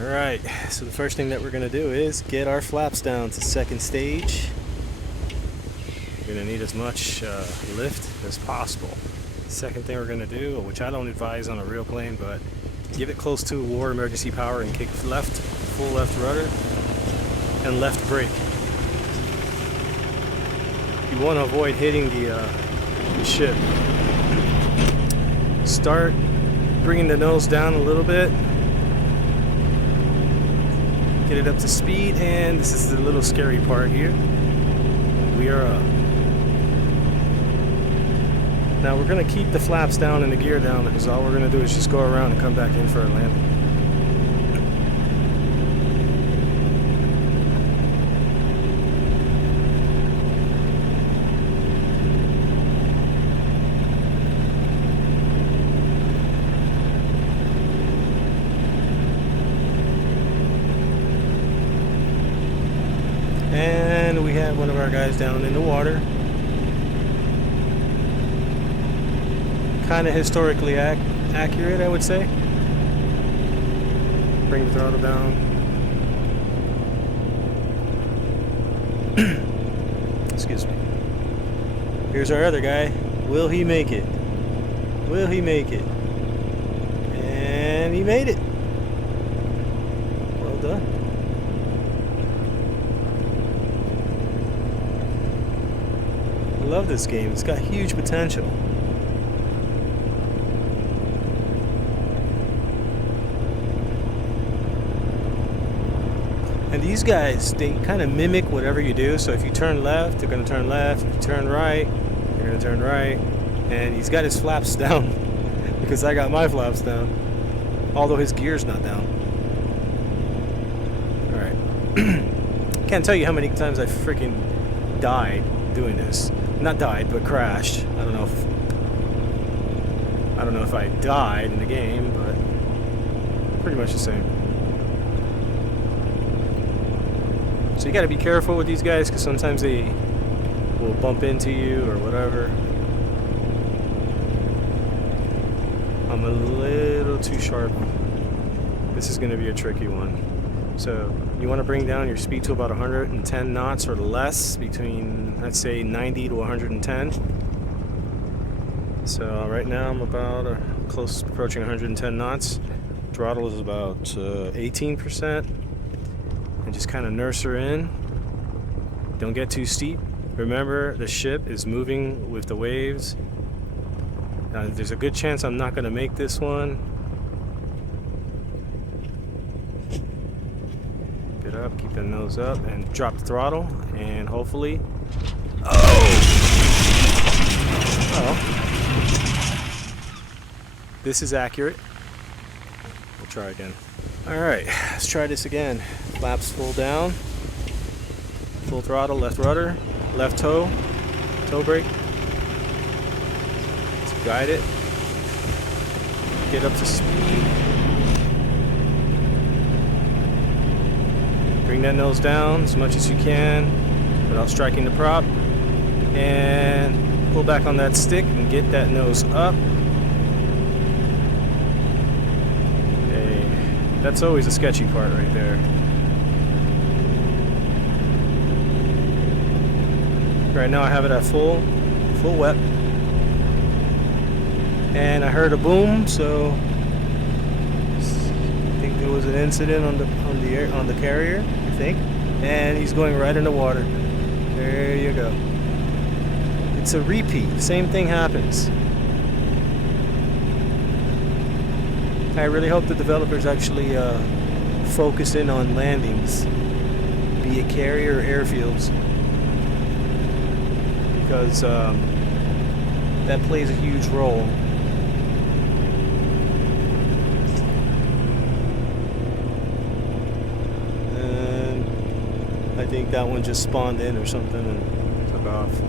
Alright, so the first thing that we're going to do is get our flaps down to second stage. We're going to need as much lift as possible. Second thing we're going to do, which I don't advise on a real plane, but give it close to war emergency power and kick left, full left rudder, and left brake. You want to avoid hitting the ship. Start bringing the nose down a little bit. Get it up to speed, and this is the little scary part here. We are up. Now we're going to keep the flaps down and the gear down because all we're going to do is just go around and come back in for a landing. And we have one of our guys down in the water. Kind of historically accurate, I would say. Bring the throttle down. Excuse me. Here's our other guy. Will he make it? Will he make it? And he made it. Well done. I love this game. It's got huge potential. And these guys, they kind of mimic whatever you do. So if you turn left, they're going to turn left. If you turn right, they're going to turn right. And he's got his flaps down because I got my flaps down. Although his gear's not down. Alright. Can't tell you how many times I freaking died doing this. Not died, but crashed. I don't know if I died in the game, but pretty much the same. So you got to be careful with these guys because sometimes they will bump into you or whatever. I'm a little too sharp. This is going to be a tricky one. So you want to bring down your speed to about 110 knots or less, between, let's say, 90 to 110. So right now I'm about close approaching 110 knots. Throttle is about 18%. And just kind of nurse her in. Don't get too steep. Remember, the ship is moving with the waves. There's a good chance I'm not going to make this one. Get up, keep the nose up, and drop the throttle. And hopefully... Oh! This is accurate. We'll try again. Alright, let's try this again. Flaps full down. Full throttle, left rudder, left toe brake. Let's guide it. Get up to speed. Bring that nose down as much as you can without striking the prop. And pull back on that stick and get that nose up. That's always a sketchy part right there. Right now I have it at full wet. And I heard a boom, so I think there was an incident on the carrier, I think. And he's going right in the water. There you go. It's a repeat. Same thing happens. I really hope the developers actually focus in on landings, be it carrier or airfields, because that plays a huge role. And I think that one just spawned in or something and took off.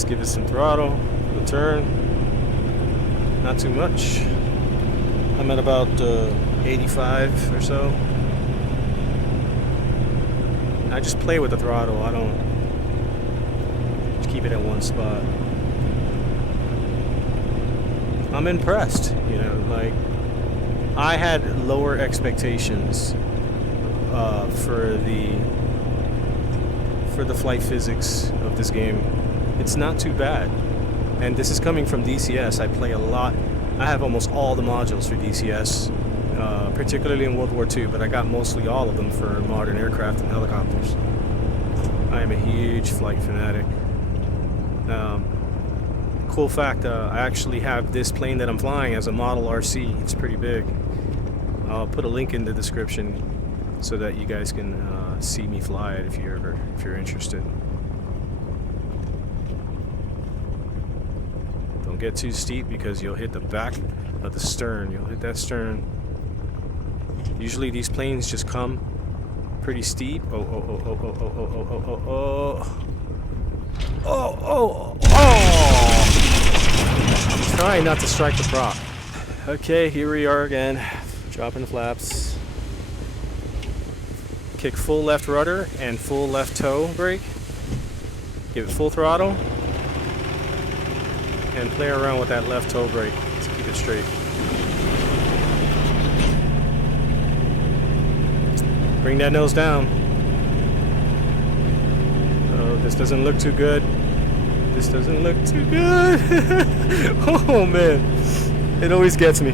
Let's give it some throttle for the turn. Not too much. I'm at about 85 or so. I just play with the throttle. I don't just keep it at one spot. I'm impressed, you know, like I had lower expectations for the flight physics of this game. It's not too bad. And this is coming from DCS. I play a lot. I have almost all the modules for DCS, particularly in World War II, but I got mostly all of them for modern aircraft and helicopters. I am a huge flight fanatic. Cool fact, I actually have this plane that I'm flying as a model RC. It's pretty big. I'll put a link in the description so that you guys can see me fly it if you're interested. Don't get too steep because you'll hit the back of the stern. You'll hit that stern. Usually these planes just come pretty steep. Trying not to strike the prop. Okay, here we are again. Dropping the flaps. Kick full left rudder and full left toe brake. Give it full throttle. And play around with that left toe brake to keep it straight. Bring that nose down. Oh, this doesn't look too good. This doesn't look too good. Oh man, it always gets me.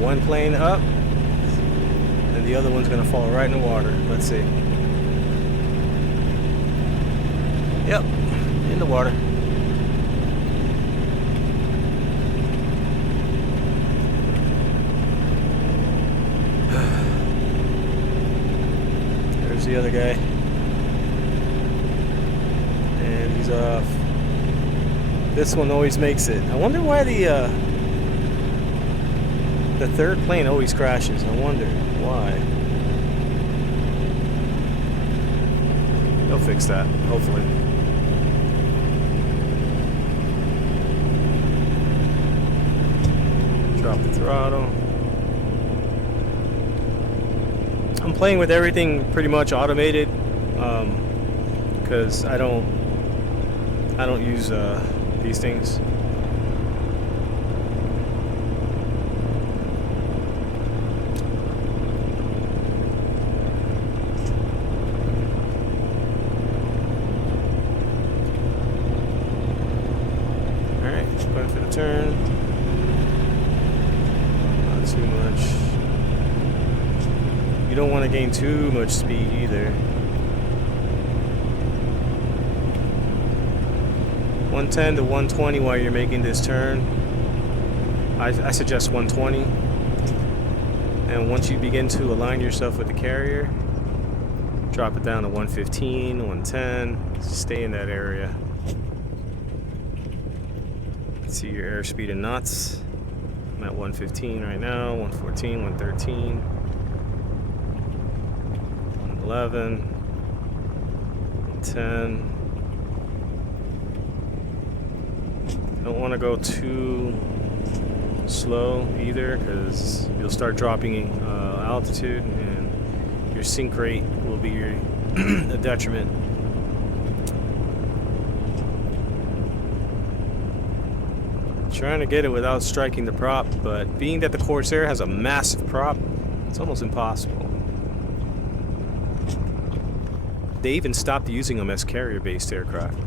One plane up and the other one's gonna fall right in the water. Let's see. Yep, in the water. There's the other guy. And he's off. This one always makes it. I wonder why the third plane always crashes. I wonder why. They'll fix that, hopefully. Drop the throttle. I'm playing with everything pretty much automated because I don't use these things. Going for the turn. Not too much. You don't want to gain too much speed either. 110 to 120 while you're making this turn. I suggest 120. And once you begin to align yourself with the carrier, drop it down to 115, 110. Stay in that area. See your airspeed in knots. I'm at 115 right now, 114, 113, 111, 110. Don't want to go too slow either because you'll start dropping altitude and your sink rate will be a detriment. Trying to get it without striking the prop, but being that the Corsair has a massive prop, it's almost impossible. They even stopped using them as carrier-based aircraft.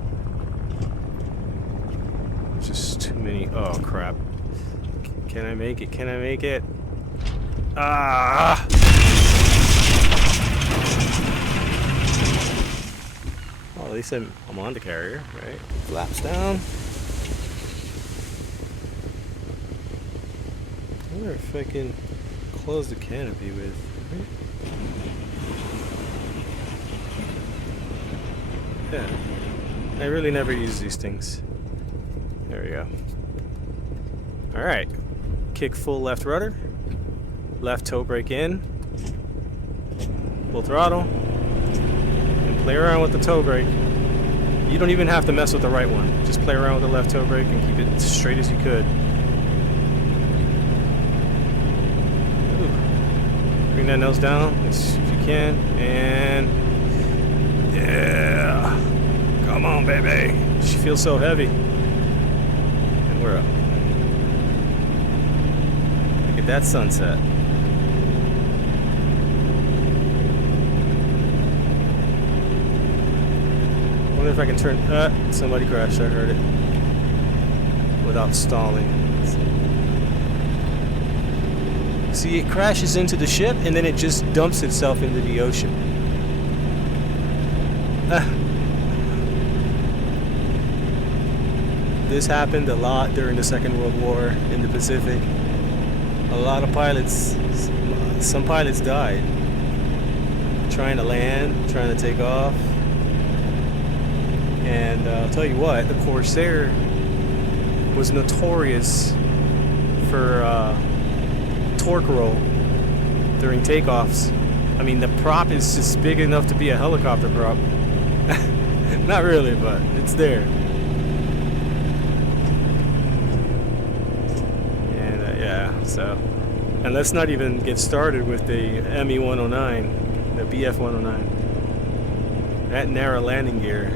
Just too many. Oh crap! Can I make it? Can I make it? Ah! Well, at least I'm on the carrier, right? Flaps down. I wonder if I can close the canopy with. I really never use these things. There we go. Alright. Kick full left rudder. Left toe brake in. Full throttle. And play around with the toe brake. You don't even have to mess with the right one. Just play around with the left toe brake and keep it as straight as you could. Ooh. Bring that nose down if you can. And yeah. Come on, baby. She feels so heavy. And we're up. Look at that sunset. I wonder if I can turn. Somebody crashed. I heard it. Without stalling. See, it crashes into the ship and then it just dumps itself into the ocean. This happened a lot during the Second World War in the Pacific. A lot of pilots, some pilots died trying to land, trying to take off. And I'll tell you what, the Corsair was notorious for torque roll during takeoffs. I mean, the prop is just big enough to be a helicopter prop. Not really, but it's there. And yeah, so. And let's not even get started with the ME-109, the BF-109. That narrow landing gear.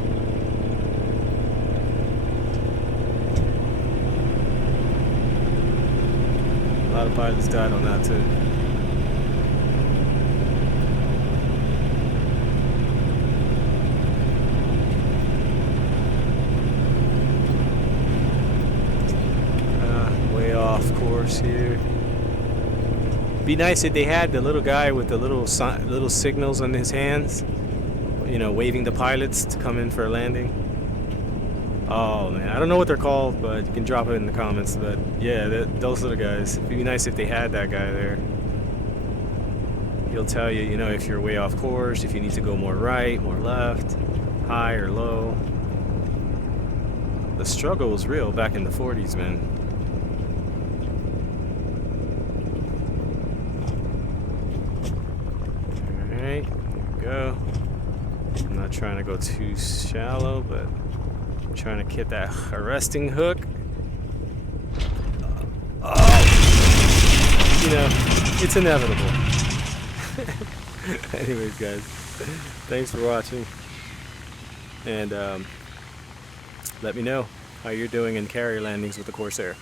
A lot of pilots died on that too. Way off course here. Be nice if they had the little guy with the little signals on his hands, you know, waving the pilots to come in for a landing. Oh man, I don't know what they're called, but you can drop it in the comments. But yeah, those little guys. It'd be nice if they had that guy there. He'll tell you, you know, if you're way off course, if you need to go more right, more left, high or low. The struggle was real back in the 40s, man. Alright, here we go. I'm not trying to go too shallow, but I'm trying to get that arresting hook. Oh! You know, it's inevitable. Anyways, guys, thanks for watching. And let me know how you're doing in carrier landings with the Corsair.